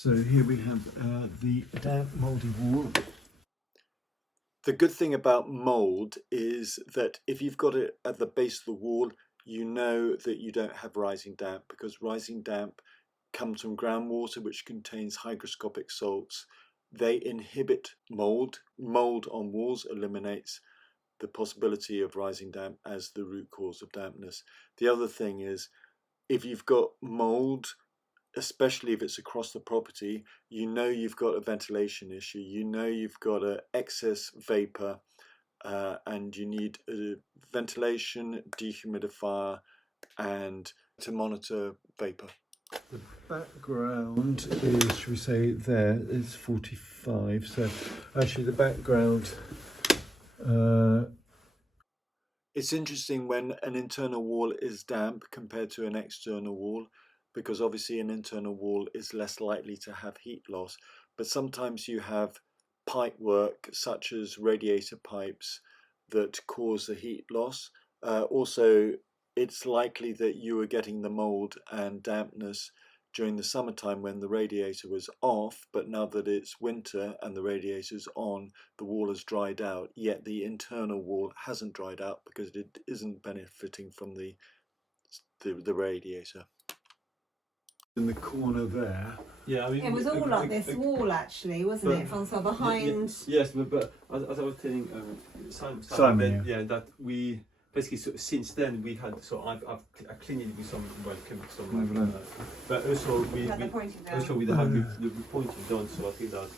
So here we have the damp mouldy wall. The good thing about mould is that if you've got it at the base of the wall, you know that you don't have rising damp, because rising damp comes from groundwater, which contains hygroscopic salts. They inhibit mould. Mould on walls eliminates the possibility of rising damp as the root cause of dampness. The other thing is, if you've got mould, especially if it's across the property, you know you've got a ventilation issue, you know you've got an excess vapour, and you need a ventilation, dehumidifier, and to monitor vapour. The background is, should we say, there is 45. So actually the background... It's interesting when an internal wall is damp compared to an external wall, because obviously an internal wall is less likely to have heat loss, but sometimes you have pipe work such as radiator pipes that cause the heat loss. Also, it's likely that you were getting the mould and dampness during the summertime when the radiator was off, but now that it's winter and the radiator's on, the wall has dried out, yet the internal wall hasn't dried out because it isn't benefiting from the radiator. In the corner there. Yeah, I mean, it was all like this wall, actually, wasn't it? From sort of behind. Yes, but as I was telling Simon, yeah, that we basically since then we had I cleaned it with some but also we had the pointing down. also with the pointing done. So I think that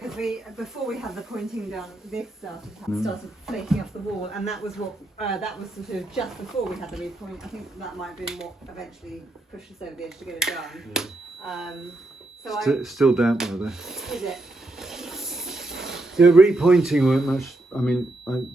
because before we had the pointing done, this started flaking off the wall, and that was what that was sort of just before we had the repoint. I think that might have been what eventually pushed us over the edge to get it done. Still damp though. Is it? The repointing weren't much. I mean, I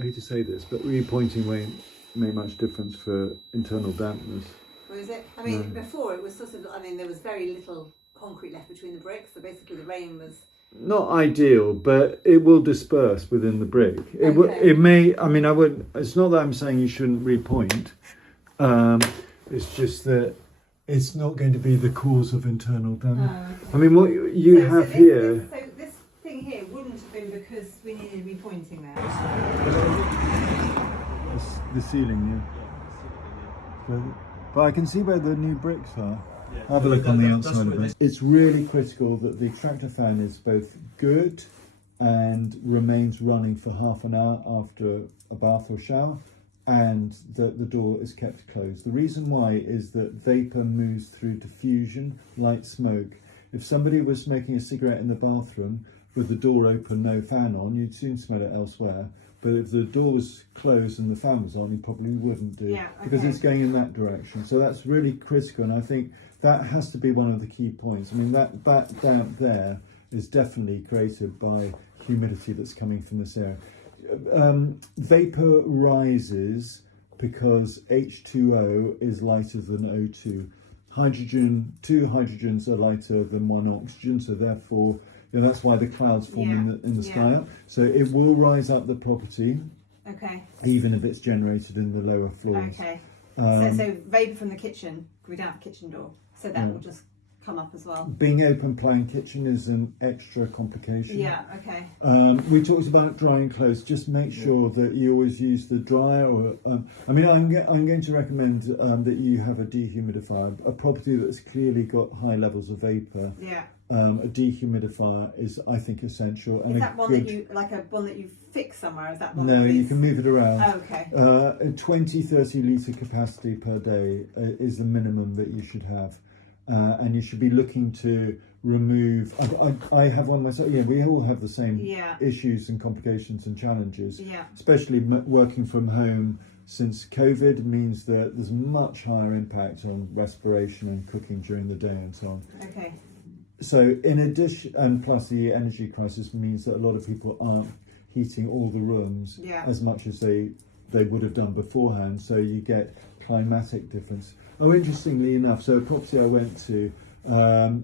hate to say this, but repointing won't make much difference for internal dampness. Or is it? I mean, before it was sort of. I mean, there was very little concrete left between the bricks, so basically the rain was. Not ideal, but it will disperse within the brick. It may. I mean, I would. It's not that I'm saying you shouldn't repoint. It's just that it's not going to be the cause of internal damage. Okay. I mean, what you have here. So this thing here wouldn't have been because we needed repointing there. The ceiling, yeah. But I can see where the new bricks are. Have a look on the outside of it. It's really critical that the extractor fan is both good and remains running for half an hour after a bath or shower, and that the door is kept closed. The reason why is that vapour moves through diffusion like smoke. If somebody was smoking a cigarette in the bathroom with the door open, no fan on, you'd soon smell it elsewhere. But if the door was closed and the fan was on, you probably wouldn't do, because it's going in that direction. So that's really critical, and I think that has to be one of the key points. I mean, that damp there is definitely created by humidity that's coming from this area. Vapour rises because H2O is lighter than O2. Two hydrogens are lighter than one oxygen, so therefore that's why the clouds form in the sky. So it will rise up the property, even if it's generated in the lower floors. So vapour from the kitchen, we don't have a kitchen door, so that will just come up as well. Being open plan kitchen is an extra complication. We talked about drying clothes. Just make sure that you always use the dryer. Or I mean, I'm going to recommend that you have a dehumidifier. A property that's clearly got high levels of vapour. A dehumidifier is, I think, essential. And is that one that you one that you fix somewhere? Is that one? No, you can move it around. Oh, okay. 20-30 litre capacity per day is the minimum that you should have. And you should be looking to remove. I have one myself. Yeah, we all have the same issues and complications and challenges. Especially working from home since COVID means that there's much higher impact on respiration and cooking during the day and so on. So in addition, and plus the energy crisis means that a lot of people aren't heating all the rooms as much as they would have done beforehand. So you get climatic difference. Oh, interestingly enough, so a property I went to,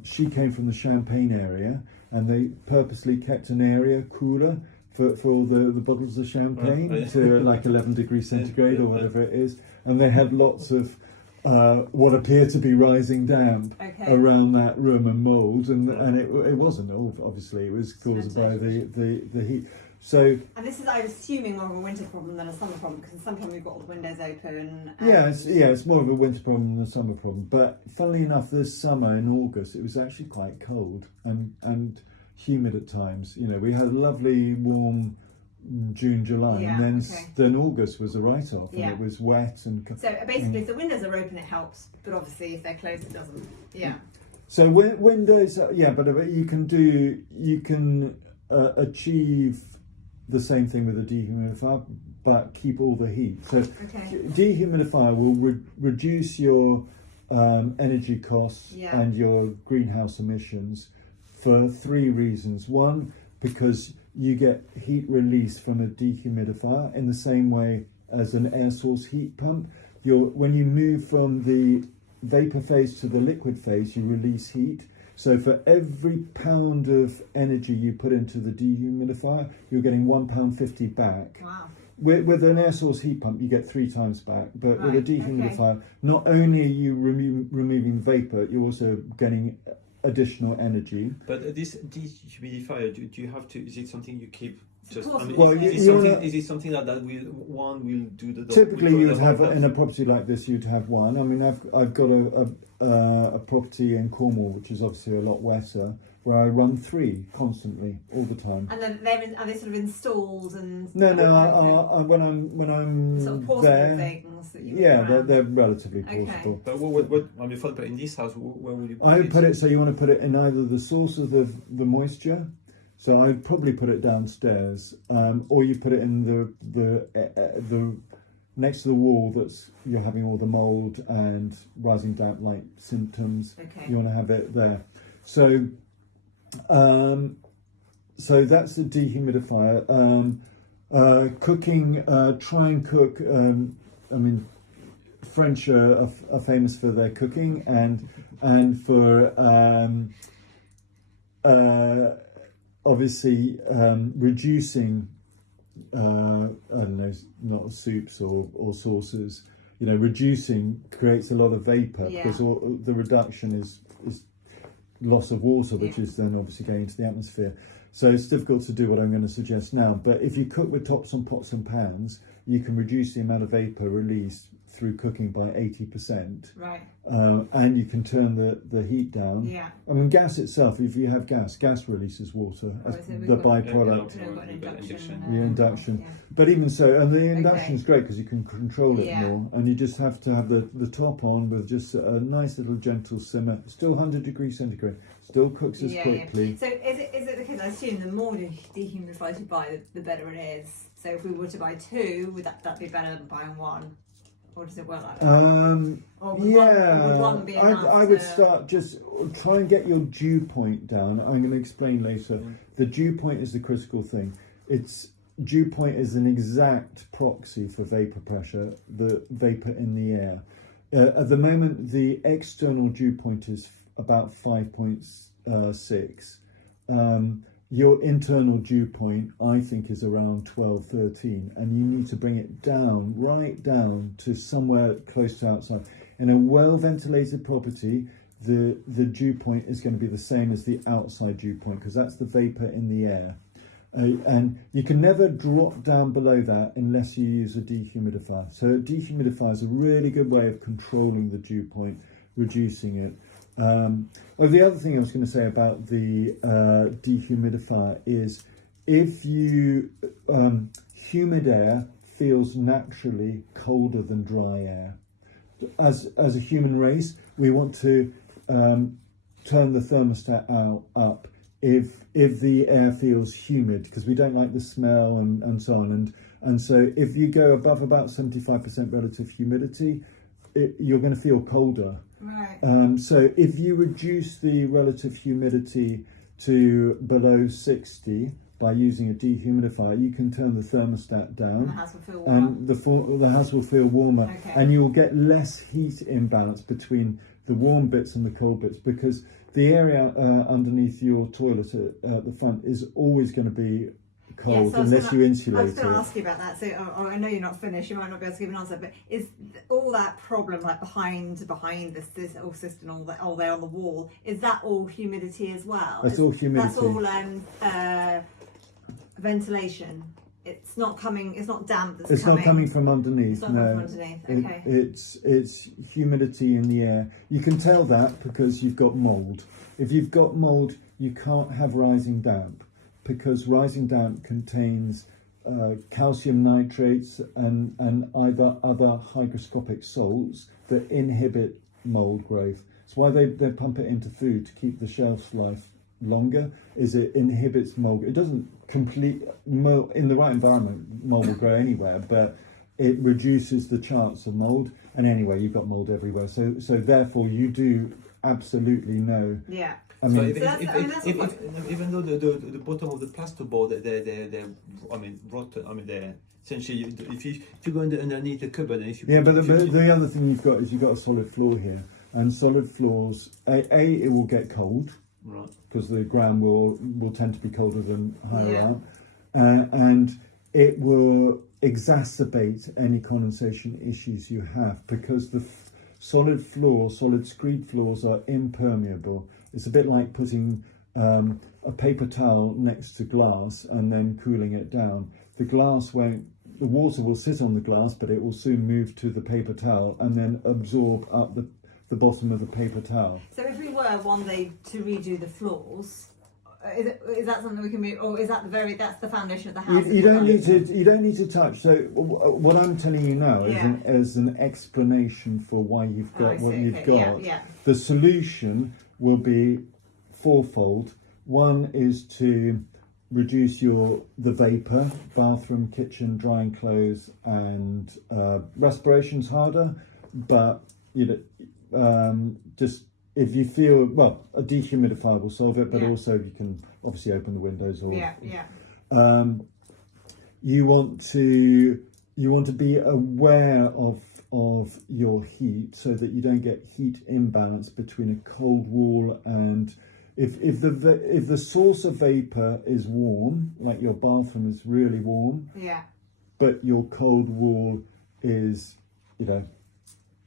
she came from the Champagne area, and they purposely kept an area cooler for all the bottles of champagne to like 11 degrees centigrade or whatever it is, and they had lots of what appear to be rising damp around that room and mould, and it wasn't. Obviously, it was caused by the heat. So, and this is, I'm assuming, more of a winter problem than a summer problem, because in summertime we've got all the windows open. It's more of a winter problem than a summer problem. But funnily enough, this summer in August, it was actually quite cold and humid at times. You know, we had a lovely warm June, July, and then August was a write-off, and it was wet and. So basically, if the windows are open, it helps, but obviously, if they're closed, it doesn't. Yeah. So windows, but you can achieve the same thing with a dehumidifier, but keep all the heat. So dehumidifier will reduce your energy costs and your greenhouse emissions for 3 reasons. One, because you get heat release from a dehumidifier in the same way as an air source heat pump. When you move from the vapor phase to the liquid phase, you release heat. So for every pound of energy you put into the dehumidifier, you're getting £1.50 back. Wow. With an air source heat pump, you get 3 times back. But with a dehumidifier, not only are you removing vapor, you're also getting additional energy. But this dehumidifier, do you have to? Is it something you keep? Just, I mean, well, is it something that will do the? Typically, you would have in a property like this, you'd have one. I mean, I've got a property in Cornwall, which is obviously a lot wetter, where I run 3 constantly, all the time. And then are they sort of installed and? No. When I'm sort of portable there, things that you they're relatively portable. But what I mean, for in this house, where would you put it? I would put it so you want to put it in either the source of the moisture. So I'd probably put it downstairs, or you put it in the next to the wall that's you're having all the mould and rising damp like symptoms. You want to have it there. So that's the dehumidifier. Cooking, try and cook. I mean, French are famous for their cooking and for obviously reducing I don't know, not soups or sauces. You know, reducing creates a lot of vapor because the reduction is loss of water, which is then obviously going into the atmosphere. So it's difficult to do what I'm going to suggest now. But if you cook with tops on pots and pans, you can reduce the amount of vapor released through cooking by 80%. Right. And you can turn the heat down. Yeah. I mean, gas itself, if you have gas releases water as the byproduct. Induction. But even so, and the induction is great because you can control it more, and you just have to have the top on with just a nice little gentle simmer. Still 100 degrees centigrade. Still cooks as quickly. So is it the case? I assume the more dehumidifiers you buy, the better it is. So if we were to buy 2, would that be better than buying 1? Or does it work like that? I would start just try and get your dew point down. I'm going to explain later. The dew point is the critical thing. Dew point is an exact proxy for vapor pressure, the vapor in the air. At the moment, the external dew point is about 5.6. Your internal dew point, I think, is around 12, 13, and you need to bring it down, right down to somewhere close to outside. In a well-ventilated property, the dew point is going to be the same as the outside dew point because that's the vapor in the air. And you can never drop down below that unless you use a dehumidifier. So a dehumidifier is a really good way of controlling the dew point, reducing it. The other thing I was going to say about the dehumidifier is if you humid air feels naturally colder than dry air. As a human race, we want to turn the thermostat up if the air feels humid because we don't like the smell and so on. And so if you go above about 75% relative humidity, you're going to feel colder. Right. So if you reduce the relative humidity to below 60 by using a dehumidifier, you can turn the thermostat down. And the house will feel warmer. And the house will feel warmer. Okay. And you'll get less heat imbalance between the warm bits and the cold bits because the area underneath your toilet at the front is always going to be cold so I was unless you I insulate was going to it. ask you about that. So I know you're not finished. You might not be able to give an answer. But is all that problem like behind this all system, all there on the wall? Is that all humidity as well? That's all humidity. That's all ventilation. It's not coming. It's not damp. It's not coming from underneath. It's not coming from underneath. Okay. It's humidity in the air. You can tell that because you've got mould. If you've got mould, you can't have rising damp because rising damp contains calcium nitrates and either other hygroscopic salts that inhibit mould growth. That's why they pump it into food to keep the shelf life longer. Is it inhibits mould. It doesn't in the right environment mould will grow anywhere, but it reduces the chance of mould. And anyway, you've got mould everywhere, so therefore you do absolutely know. Yeah. I So mean, even though the bottom of the plasterboard, they're rotten. I mean, they're essentially if you go underneath the cupboard, and if you but the other thing you've got is you've got a solid floor here, and solid floors, it will get cold, right, because the ground will tend to be colder than higher up, and it will exacerbate any condensation issues you have because the solid screed floors are impermeable. It's a bit like putting a paper towel next to glass and then cooling it down. The water will sit on the glass, but it will soon move to the paper towel and then absorb up the bottom of the paper towel. So if we were one day to redo the floors, is that something we can move, or is that that's the foundation of the house? You don't need to touch. So what I'm telling you now is an explanation for why you've got what you've got. The solution will be fourfold. One is to reduce the vapour, bathroom, kitchen, drying clothes, and respiration's harder, but just if you feel a dehumidifier will solve it, but also you can obviously open the windows or you want to be aware of your heat so that you don't get heat imbalance between a cold wall and if the source of vapor is warm, like your bathroom is really warm, but your cold wall is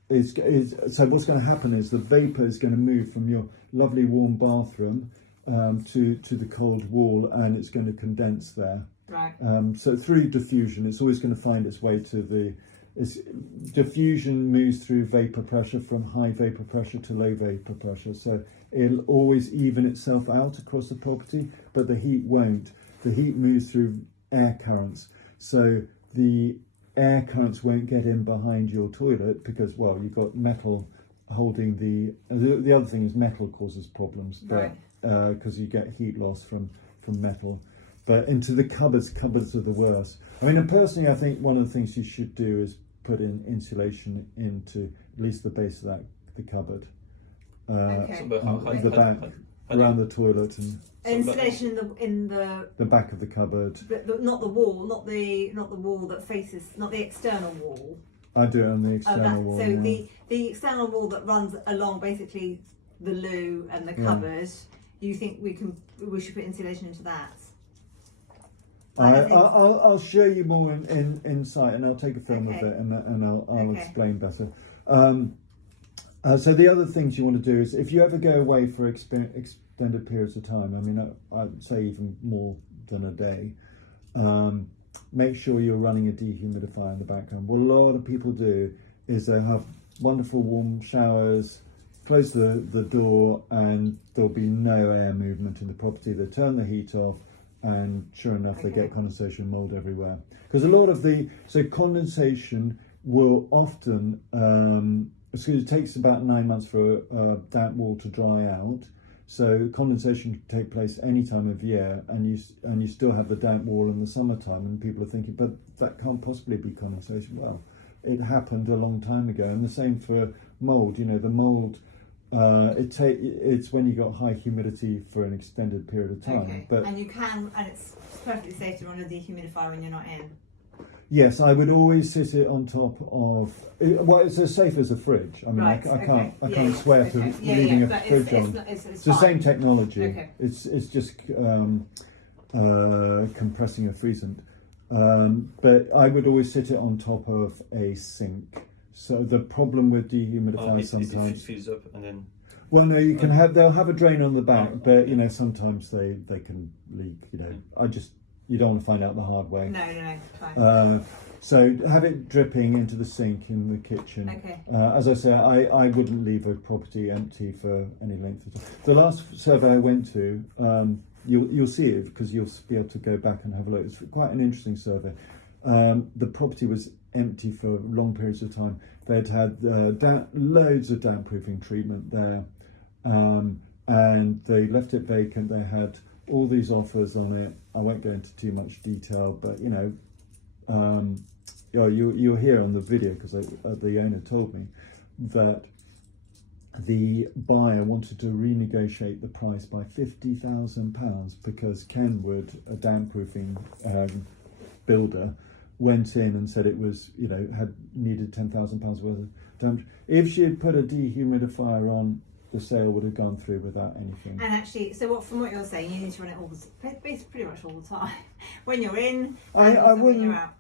so what's going to happen is the vapor is going to move from your lovely warm bathroom to the cold wall, and it's going to condense there. Right. So through diffusion, it's always going to find its way to diffusion moves through vapor pressure from high vapor pressure to low vapor pressure. So it'll always even itself out across the property, but the heat won't. The heat moves through air currents. So the air currents won't get in behind your toilet because, you've got metal holding the other thing is metal causes problems, but because you get heat loss from metal. But into the cupboards are the worst. I mean, and personally, I think one of the things you should do is put in insulation into at least the base of the cupboard, the back, around the toilet, and insulation in the back of the cupboard. But not the wall, not the wall that faces, not the external wall. I do it on the external wall. So the external wall that runs along basically the loo and the cupboard. You think we should put insulation into that? I'll show you more in insight, and I'll take a film of it, and I'll explain better. So the other things you want to do is, if you ever go away for extended periods of time, I mean, I'd say even more than a day, make sure you're running a dehumidifier in the background. What a lot of people do is they have wonderful warm showers, close the door, and there'll be no air movement in the property. They turn the heat off, and sure enough, they get condensation mould everywhere. Because a lot of condensation will often, it takes about 9 months for a damp wall to dry out. So condensation can take place any time of year, and you still have the damp wall in the summertime, and people are thinking, but that can't possibly be condensation. Well, it happened a long time ago, and the same for mould. The mould, it's when you got high humidity for an extended period of time. But and it's perfectly safe to run a dehumidifier when you're not in. Yes, I would always sit it on top of. It's as safe as a fridge. I mean, I can't swear to leaving a fridge on. It's the same technology. It's just compressing efflorescent. But I would always sit it on top of a sink. So the problem with dehumidifiers sometimes it fills up and then. well, no, you can have. They'll have a drain on the back, but you know sometimes they can leak. You know, you don't want to find out the hard way. No, fine. So have it dripping into the sink in the kitchen. Okay. As I say, I wouldn't leave a property empty for any length of time. The last survey I went to, you'll see it because you'll be able to go back and have a look. It's quite an interesting survey. The property was empty for long periods of time. They'd had loads of damp proofing treatment there, and they left it vacant. They had all these offers on it. I won't go into too much detail, but you know, you'll hear on the video because the owner told me that the buyer wanted to renegotiate the price by £50,000 because Kenwood, a damp proofing builder, went in and said it was, you know, had needed £10,000 worth of damp. If she had put a dehumidifier on, the sale would have gone through without anything. And actually, so from what you're saying, you need to run it pretty much all the time. When you're in, and I when you're out.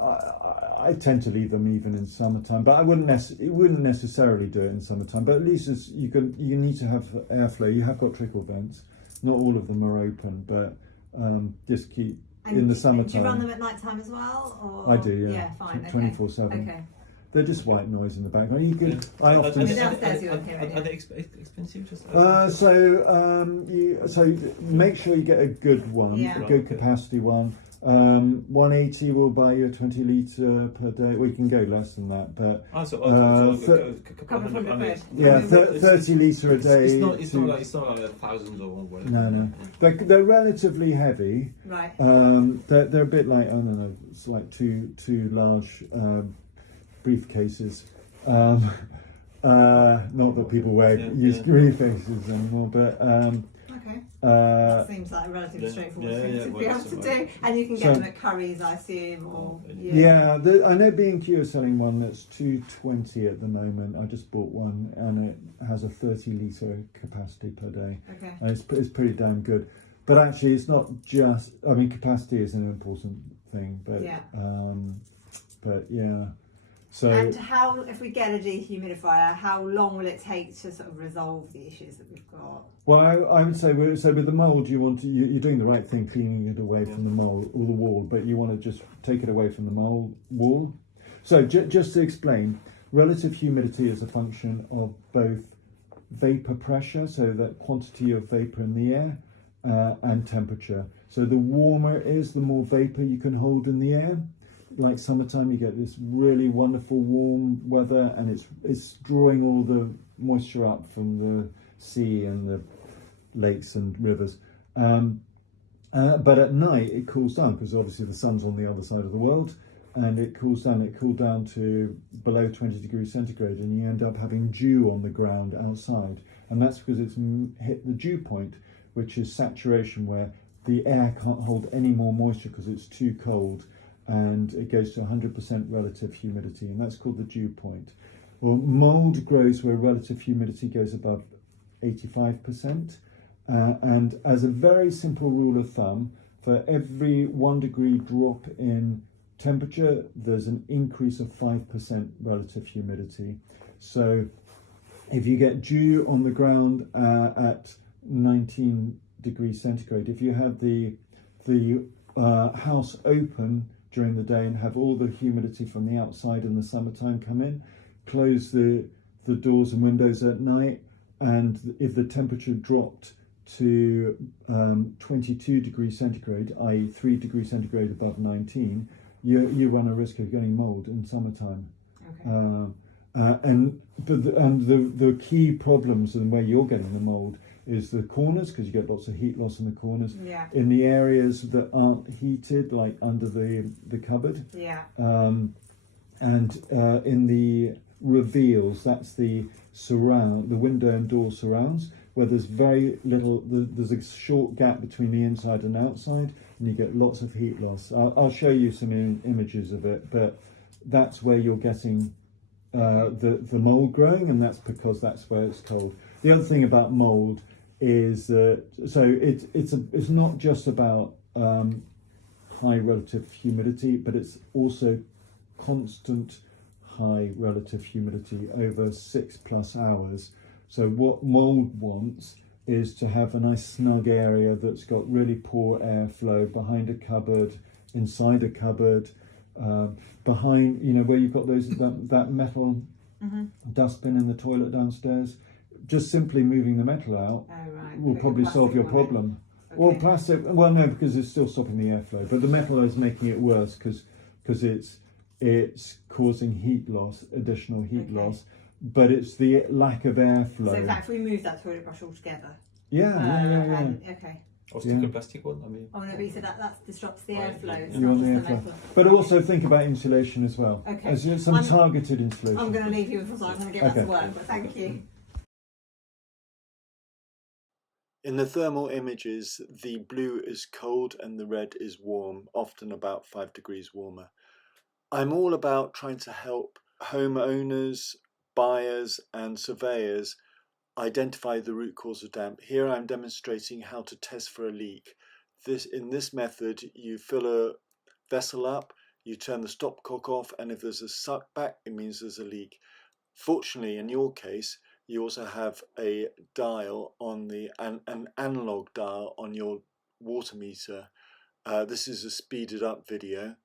I tend to leave them even in summertime, but wouldn't necessarily do it in summertime. But at least you need to have airflow. You have got trickle vents. Not all of them are open, but just keep in the summertime. Do you run them at night time as well? Or? I do, yeah. Yeah, fine. 24/7. Okay. They're just white noise in the background. You can. I often. Downstairs you won't hear it. Are they expensive? Just So make sure you get a good one, Yeah. a good capacity one. 180 will buy you a 20 litre per day. We can go less than that, but Couple of hundred. yeah, 30 litre a day. It's not like thousands or whatever. No. They're relatively heavy. Right. They're a bit like, I don't know, it's like two large briefcases. Not that people use briefcases anymore, but Okay. That seems like a relatively straightforward thing to be able to do. And you can get them at Curry's, I assume, or I know B&Q are selling one that's $220 at the moment. I just bought one, and it has a 30 litre capacity per day. Okay. And it's pretty damn good. But actually, it's not just. I mean, capacity is an important thing, but yeah. So, and how, if we get a dehumidifier, how long will it take to sort of resolve the issues that we've got? well, I would say with the mould, you're doing the right thing, cleaning it away from the mould or the wall, but you want to just take it away from the mould wall. So just to explain, relative humidity is a function of both vapour pressure, so the quantity of vapour in the air, and temperature. So the warmer it is, the more vapour you can hold in the air. Like summertime, you get this really wonderful warm weather, and it's drawing all the moisture up from the sea and the lakes and rivers. But at night it cools down because obviously the sun's on the other side of the world, and it cools down. It cooled down to below 20 degrees centigrade, and you end up having dew on the ground outside, and that's because it's hit the dew point, which is saturation, where the air can't hold any more moisture because it's too cold. And it goes to 100% relative humidity, and that's called the dew point. Well, mould grows where relative humidity goes above 85%, and as a very simple rule of thumb, for every 1 degree drop in temperature, there's an increase of 5% relative humidity. So if you get dew on the ground at 19 degrees centigrade, if you have the house open during the day and have all the humidity from the outside in the summertime come in, close the doors and windows at night, and if the temperature dropped to 22 degrees centigrade, i.e. 3 degrees centigrade above 19, you run a risk of getting mould in summertime. Okay. And the key problems and where you're getting the mould is the corners, because you get lots of heat loss in the corners. Yeah. In the areas that aren't heated, like under the cupboard. Yeah. And in the reveals, that's the window and door surrounds, where there's very little, there's a short gap between the inside and outside, and you get lots of heat loss. I'll show you some images of it, but that's where you're getting the mould growing, and that's because that's where it's cold. The other thing about mould is so it's not just about high relative humidity, but it's also constant high relative humidity over 6+ hours. So what mould wants is to have a nice snug area that's got really poor airflow behind a cupboard, inside a cupboard, behind, you know, where you've got that metal dustbin in the toilet downstairs. Just simply moving the metal out will probably solve your problem. Okay. Or plastic, well no, because it's still stopping the airflow, but the metal is making it worse because it's causing heat loss, additional heat loss, but it's the lack of airflow. So in fact, if we move that toilet brush altogether. Yeah. Okay. Or stick a plastic one, I mean. Oh no, but you said that disrupts the airflow. It's You not want the just the airflow. metal. But also think about insulation as well. Okay. As some targeted insulation. I'm going to leave you with what I'm going to get back to work, but thank you. In the thermal images, the blue is cold and the red is warm, often about 5 degrees warmer. I'm all about trying to help homeowners, buyers and surveyors identify the root cause of damp. Here I'm demonstrating how to test for a leak. In this method, you fill a vessel up, you turn the stopcock off, and if there's a suck back, it means there's a leak. Fortunately, in your case, you also have a dial on an analog dial on your water meter. This is a speeded up video,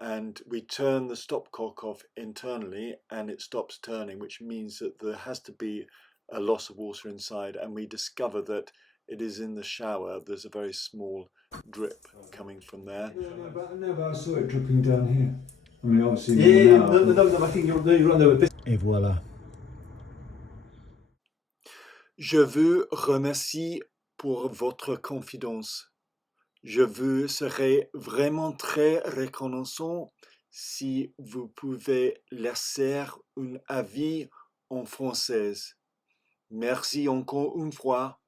and we turn the stopcock off internally and it stops turning, which means that there has to be a loss of water inside, and we discover that it is in the shower. There's a very small drip coming from there. No, but I saw it dripping down here. I mean, obviously more now. No, I think you're on the... Et voilà. Je vous remercie pour votre confiance. Je vous serai vraiment très reconnaissant si vous pouvez laisser un avis en français. Merci encore une fois.